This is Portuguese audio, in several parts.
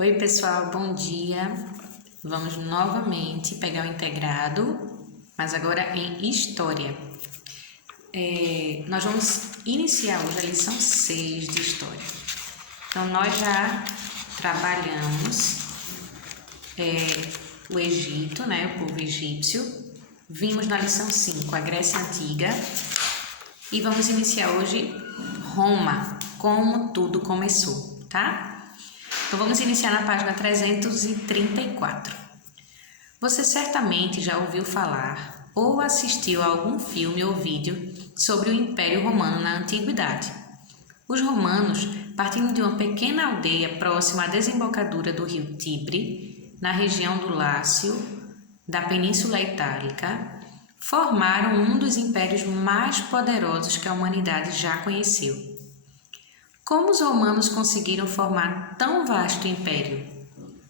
Oi, pessoal, bom dia. Vamos novamente pegar o integrado, mas agora em História. Nós vamos iniciar hoje a lição 6 de História. Então, nós já trabalhamos o Egito, né, o povo egípcio. Vimos na lição 5 a Grécia Antiga e vamos iniciar hoje Roma, como tudo começou, tá? Então, vamos iniciar na página 334. Você certamente já ouviu falar ou assistiu a algum filme ou vídeo sobre o Império Romano na Antiguidade. Os romanos, partindo de uma pequena aldeia próxima à desembocadura do rio Tibre, na região do Lácio, da Península Itálica, formaram um dos impérios mais poderosos que a humanidade já conheceu. Como os romanos conseguiram formar tão vasto império?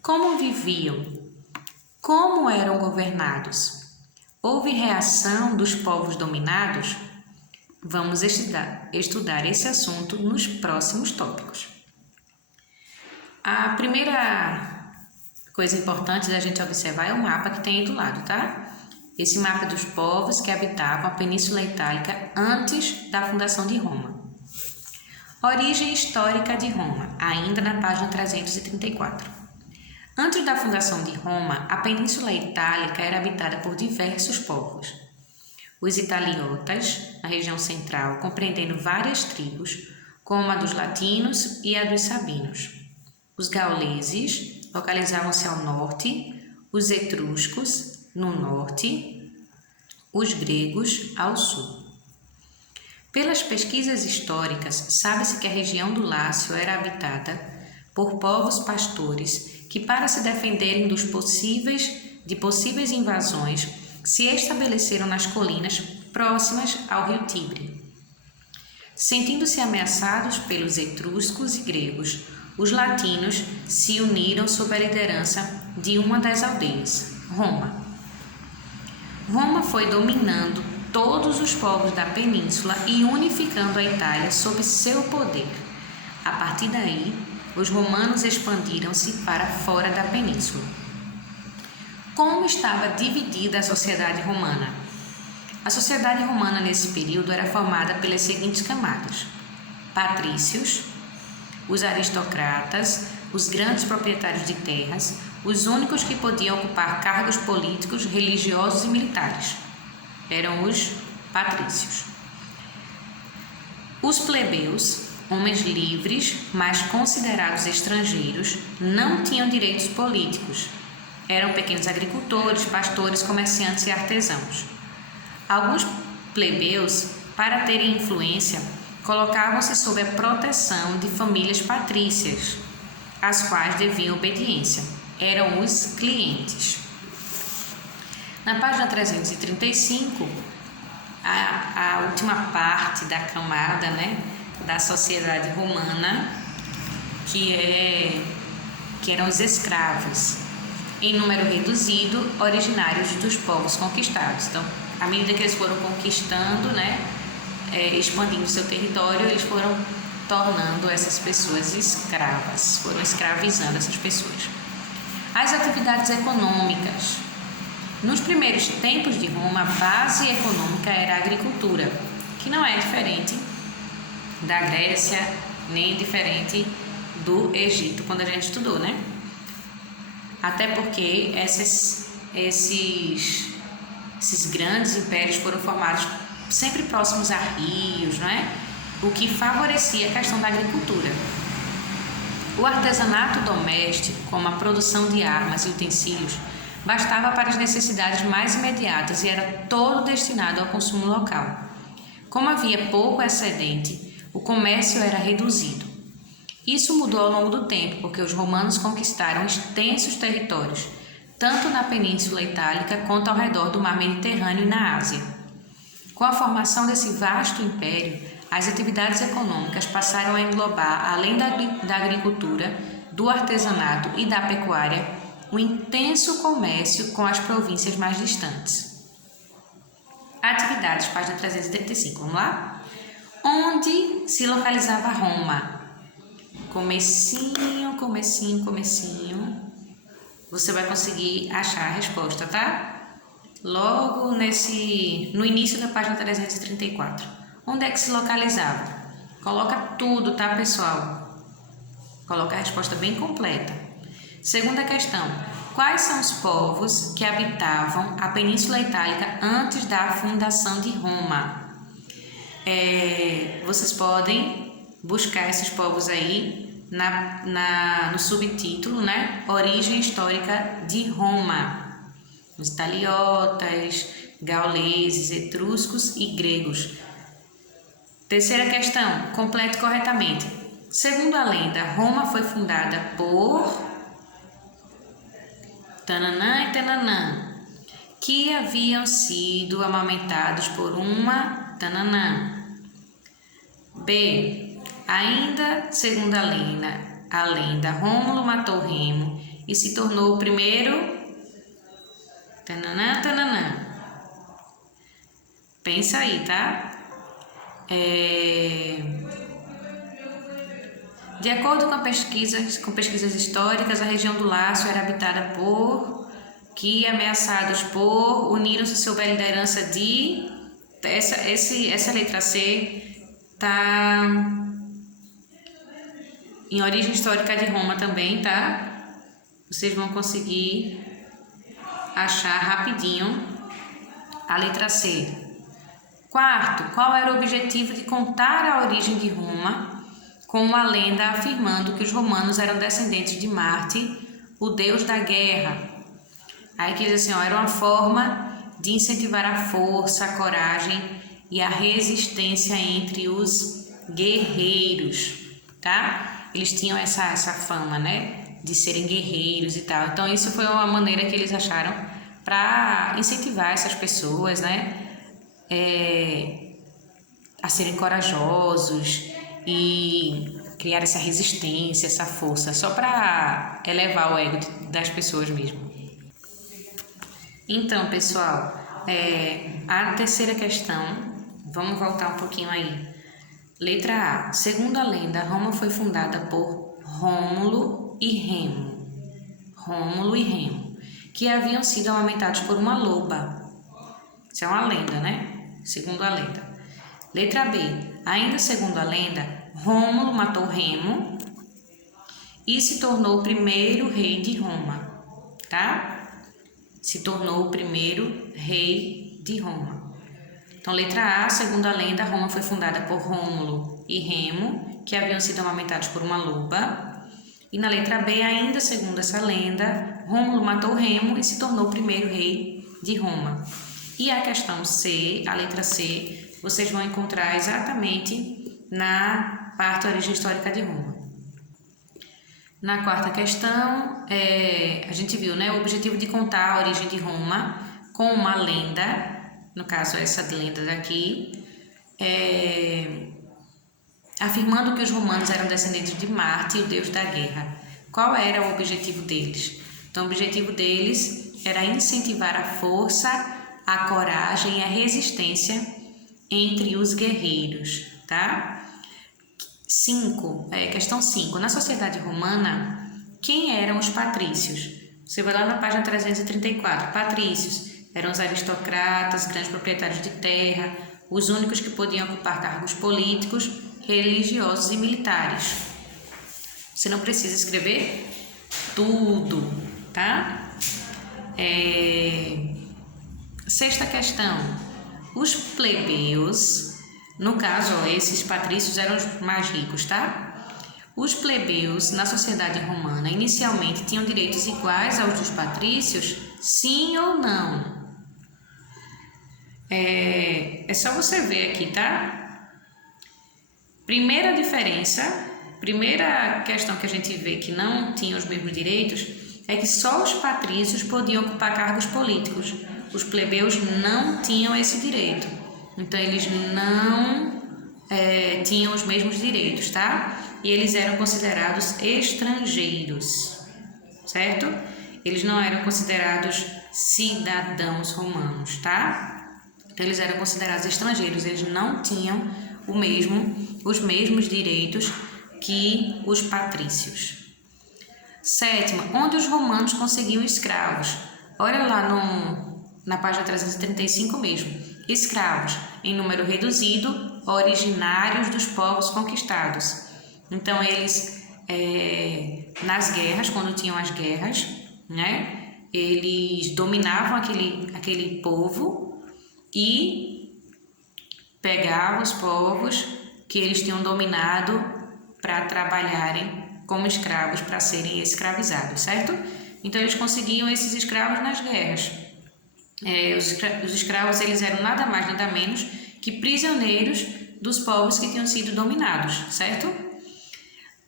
Como viviam? Como eram governados? Houve reação dos povos dominados? Vamos estudar esse assunto nos próximos tópicos. A primeira coisa importante da gente observar é o mapa que tem aí do lado, tá? Esse mapa dos povos que habitavam a Península Itálica antes da fundação de Roma. Origem histórica de Roma, ainda na página 334. Antes da fundação de Roma, a Península Itálica era habitada por diversos povos. Os italiotas, na região central, compreendendo várias tribos, como a dos latinos e a dos sabinos. Os gauleses localizavam-se ao norte, os etruscos, no norte, os gregos, ao sul. Pelas pesquisas históricas, sabe-se que a região do Lácio era habitada por povos pastores que, para se defenderem de possíveis invasões, se estabeleceram nas colinas próximas ao rio Tibre. Sentindo-se ameaçados pelos etruscos e gregos, os latinos se uniram sob a liderança de uma das aldeias, Roma. Roma foi dominando todos os povos da península e unificando a Itália sob seu poder. A partir daí, os romanos expandiram-se para fora da península. Como estava dividida a sociedade romana? A sociedade romana nesse período era formada pelas seguintes camadas: patrícios, os aristocratas, os grandes proprietários de terras, os únicos que podiam ocupar cargos políticos, religiosos e militares. Eram os patrícios. Os plebeus, homens livres, mas considerados estrangeiros, não tinham direitos políticos. Eram pequenos agricultores, pastores, comerciantes e artesãos. Alguns plebeus, para terem influência, colocavam-se sob a proteção de famílias patrícias, às quais deviam obediência. Eram os clientes. Na página 335, a última parte da camada, da sociedade romana, que eram os escravos, em número reduzido, originários dos povos conquistados. Então, à medida que eles foram conquistando, expandindo seu território, eles foram tornando essas pessoas escravas, foram escravizando essas pessoas. As atividades econômicas. Nos primeiros tempos de Roma, a base econômica era a agricultura, que não é diferente da Grécia, nem diferente do Egito, quando a gente estudou, Até porque esses grandes impérios foram formados sempre próximos a rios, O que favorecia a questão da agricultura. O artesanato doméstico, como a produção de armas e utensílios, bastava para as necessidades mais imediatas e era todo destinado ao consumo local. Como havia pouco excedente, o comércio era reduzido. Isso mudou ao longo do tempo, porque os romanos conquistaram extensos territórios, tanto na Península Itálica quanto ao redor do Mar Mediterrâneo e na Ásia. Com a formação desse vasto império, as atividades econômicas passaram a englobar, além da agricultura, do artesanato e da pecuária, um intenso comércio com as províncias mais distantes. Atividades, página 335, vamos lá? Onde se localizava Roma? Comecinho comecinho, você vai conseguir achar a resposta, tá? Logo no início da página 334. Onde é que se localizava? Coloca tudo, tá, pessoal? Coloca a resposta bem completa. Segunda questão. Quais são os povos que habitavam a Península Itálica antes da fundação de Roma? Vocês podem buscar esses povos aí no subtítulo, né? Origem histórica de Roma. Os italiotas, gauleses, etruscos e gregos. Terceira questão, complete corretamente. Segundo a lenda, Roma foi fundada por tananã e tananã, que haviam sido amamentados por uma tananã. B. Ainda segundo a lenda, Rômulo matou Remo e se tornou o primeiro tananã, tananã. Pensa aí, tá? De acordo com pesquisas históricas, a região do Lácio era habitada que ameaçados uniram-se sob a liderança de... Essa letra C tá em origem histórica de Roma também, tá? Vocês vão conseguir achar rapidinho a letra C. Quarto, qual era o objetivo de contar a origem de Roma com uma lenda afirmando que os romanos eram descendentes de Marte, o deus da guerra? Aí que diz assim, era uma forma de incentivar a força, a coragem e a resistência entre os guerreiros, tá? Eles tinham essa fama, né, de serem guerreiros e tal. Então isso foi uma maneira que eles acharam para incentivar essas pessoas, né, a serem corajosos e criar essa resistência, essa força, só para elevar o ego das pessoas mesmo. Então, pessoal, a terceira questão, vamos voltar um pouquinho aí. Letra A. Segundo a lenda, Roma foi fundada por Rômulo e Remo. Rômulo e Remo, que haviam sido amamentados por uma loba. Isso é uma lenda, né? Segundo a lenda. Letra B. Ainda segundo a lenda, Rômulo matou Remo e se tornou o primeiro rei de Roma, tá? Se tornou o primeiro rei de Roma. Então, letra A, segundo a lenda, Roma foi fundada por Rômulo e Remo, que haviam sido amamentados por uma loba. E na letra B, ainda segundo essa lenda, Rômulo matou Remo e se tornou o primeiro rei de Roma. E a questão C, a letra C, vocês vão encontrar exatamente na parte origem histórica de Roma. Na quarta questão, a gente viu, né, o objetivo de contar a origem de Roma com uma lenda, no caso essa lenda daqui, afirmando que os romanos eram descendentes de Marte, o deus da guerra. Qual era o objetivo deles? Então, o objetivo deles era incentivar a força, a coragem e a resistência entre os guerreiros, tá? Questão 5. Na sociedade romana, quem eram os patrícios? Você vai lá na página 334. Patrícios eram os aristocratas, grandes proprietários de terra, os únicos que podiam ocupar cargos políticos, religiosos e militares. Você não precisa escrever tudo, tá? Sexta questão. Os plebeus, no caso, esses patrícios eram os mais ricos, tá? Os plebeus, na sociedade romana, inicialmente tinham direitos iguais aos dos patrícios? Sim ou não? É só você ver aqui, tá? Primeira questão que a gente vê que não tinha os mesmos direitos é que só os patrícios podiam ocupar cargos políticos. Os plebeus não tinham esse direito. Então, eles não tinham os mesmos direitos, tá? E eles eram considerados estrangeiros, certo? Eles não eram considerados cidadãos romanos, tá? Então, eles eram considerados estrangeiros. Eles não tinham os mesmos direitos que os patrícios. Sétima, onde os romanos conseguiam escravos. Olha lá na página 335 mesmo. Escravos em número reduzido, originários dos povos conquistados. Então, eles, nas guerras, quando tinham as guerras, né, eles dominavam aquele povo e pegavam os povos que eles tinham dominado para trabalharem como escravos, para serem escravizados, certo? Então, eles conseguiam esses escravos nas guerras. Os escravos, eles eram nada mais, nada menos que prisioneiros dos povos que tinham sido dominados, certo?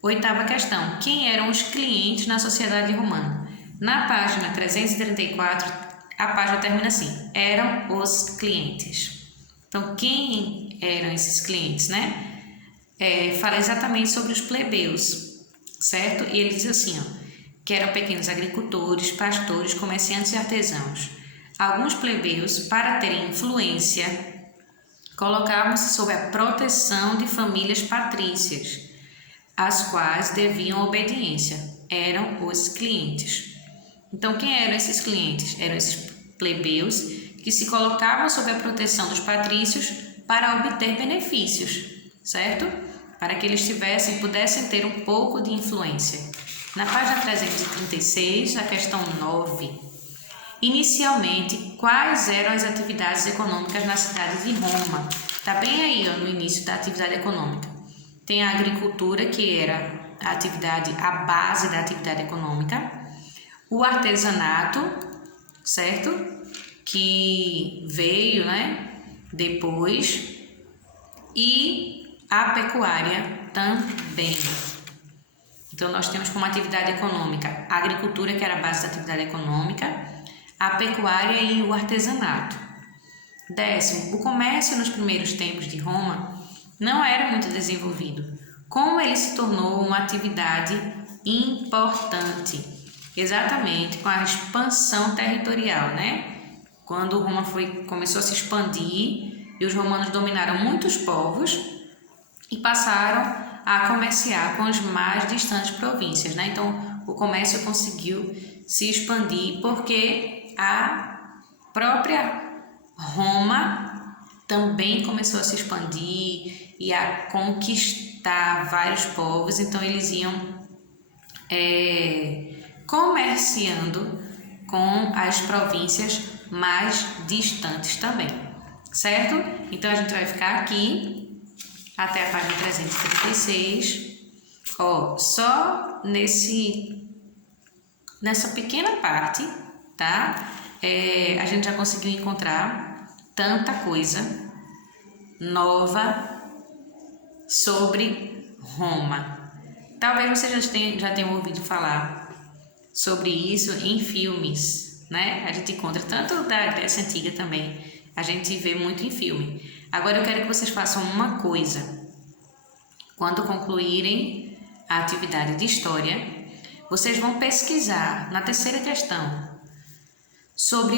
Oitava questão. Quem eram os clientes na sociedade romana? Na página 334, a página termina assim. Eram os clientes. Então, quem eram esses clientes, né? Fala exatamente sobre os plebeus, certo? E ele diz assim, que eram pequenos agricultores, pastores, comerciantes e artesãos. Alguns plebeus, para terem influência, colocavam-se sob a proteção de famílias patrícias, às quais deviam obediência. Eram os clientes. Então, quem eram esses clientes? Eram esses plebeus que se colocavam sob a proteção dos patrícios para obter benefícios, certo? Para que eles pudessem ter um pouco de influência. Na página 336, a questão 9. Inicialmente, quais eram as atividades econômicas na cidade de Roma? Está bem aí, no início da atividade econômica. Tem a agricultura, que era a base da atividade econômica. O artesanato, certo? Que veio, né, depois. E a pecuária também. Então, nós temos como atividade econômica a agricultura, que era a base da atividade econômica, a pecuária e o artesanato. 10º, o comércio nos primeiros tempos de Roma não era muito desenvolvido. Como ele se tornou uma atividade importante? Exatamente com a expansão territorial, né? Quando Roma começou a se expandir e os romanos dominaram muitos povos e passaram a comerciar com as mais distantes províncias, né? Então, o comércio conseguiu se expandir porque a própria Roma também começou a se expandir e a conquistar vários povos. Então, eles iam comerciando com as províncias mais distantes também, certo? Então, a gente vai ficar aqui até a página 336, só nessa pequena parte, tá? A gente já conseguiu encontrar tanta coisa nova sobre Roma. Talvez você já tenha ouvido falar sobre isso em filmes, né? A gente encontra tanto da Grécia Antiga também, a gente vê muito em filme. Agora eu quero que vocês façam uma coisa. Quando concluírem a atividade de história, vocês vão pesquisar na terceira questão sobre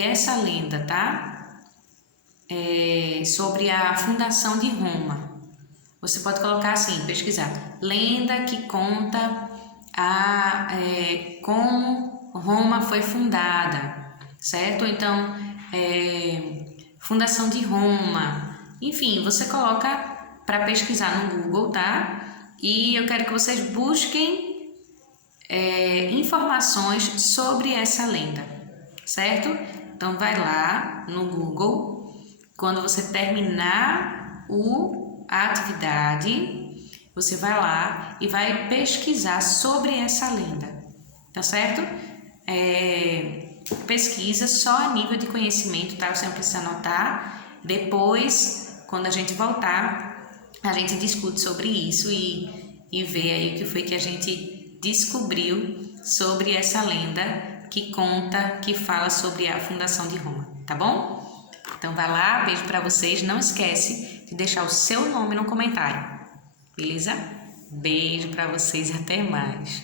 essa lenda, tá? Sobre a fundação de Roma. Você pode colocar assim, pesquisar, lenda que conta como Roma foi fundada, certo? Então, fundação de Roma, enfim, você coloca para pesquisar no Google, tá? E eu quero que vocês busquem informações sobre essa lenda, certo? Então, vai lá no Google, quando você terminar a atividade, você vai lá e vai pesquisar sobre essa lenda, tá certo? Pesquisa só a nível de conhecimento, tá? Você não precisa anotar. Depois, quando a gente voltar, a gente discute sobre isso e vê aí o que foi que a gente descobriu sobre essa lenda que fala sobre a fundação de Roma, tá bom? Então vai lá, beijo para vocês, não esquece de deixar o seu nome no comentário, beleza? Beijo para vocês e até mais.